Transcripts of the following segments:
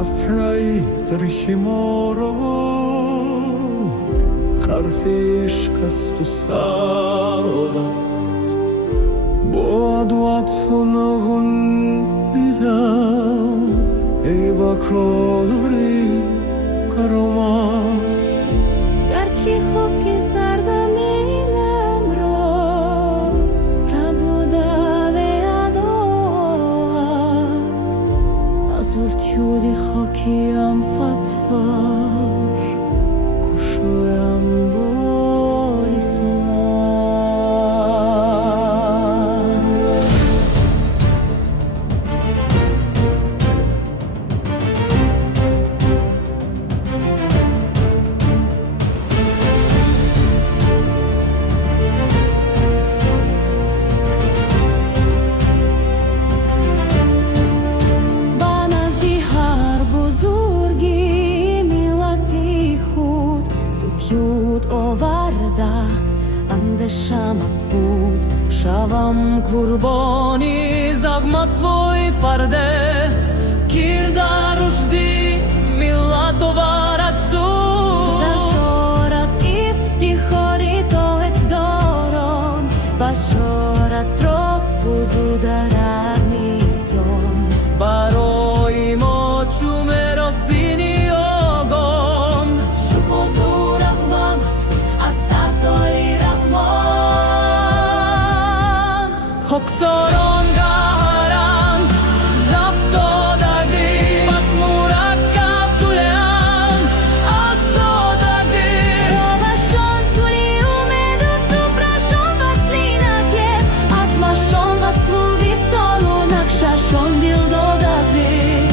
افرایت ریخیمارو خرفیش کست و سعادت بعد و عطفنا بیدم ای با کالوری کرومت گرچه خاک سرزمینم را ربوده و یادات از افتیودی خاکیم فتوار کشویم باری سلات آورده اندشم از بود شوم قربانی زغم توی فرده کرده رشدی ملت آورد سود دستارت افتخاری تاعت داران بشارت را فزوده رمیسیان برای ما چوم راستینی آگان شکوزو رحمت حکساران گهرند زفتادگی پس مرکب طوله‌اند از سادگی روشان سولی امید و سپرشان وصلی نتیب از مشان وصلو ویسال و نقششان دل دادگی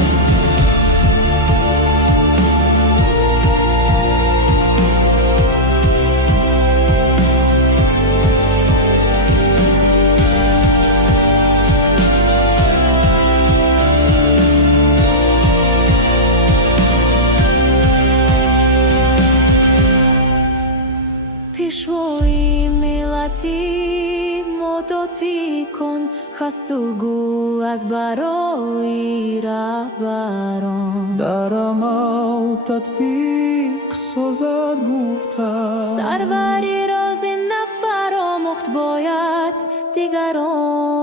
پیشوای ملتی مدتی کن خستگو از برای رهبران در عمل تطبیق سازد گفته سروری راز نفراموخت باید دیگران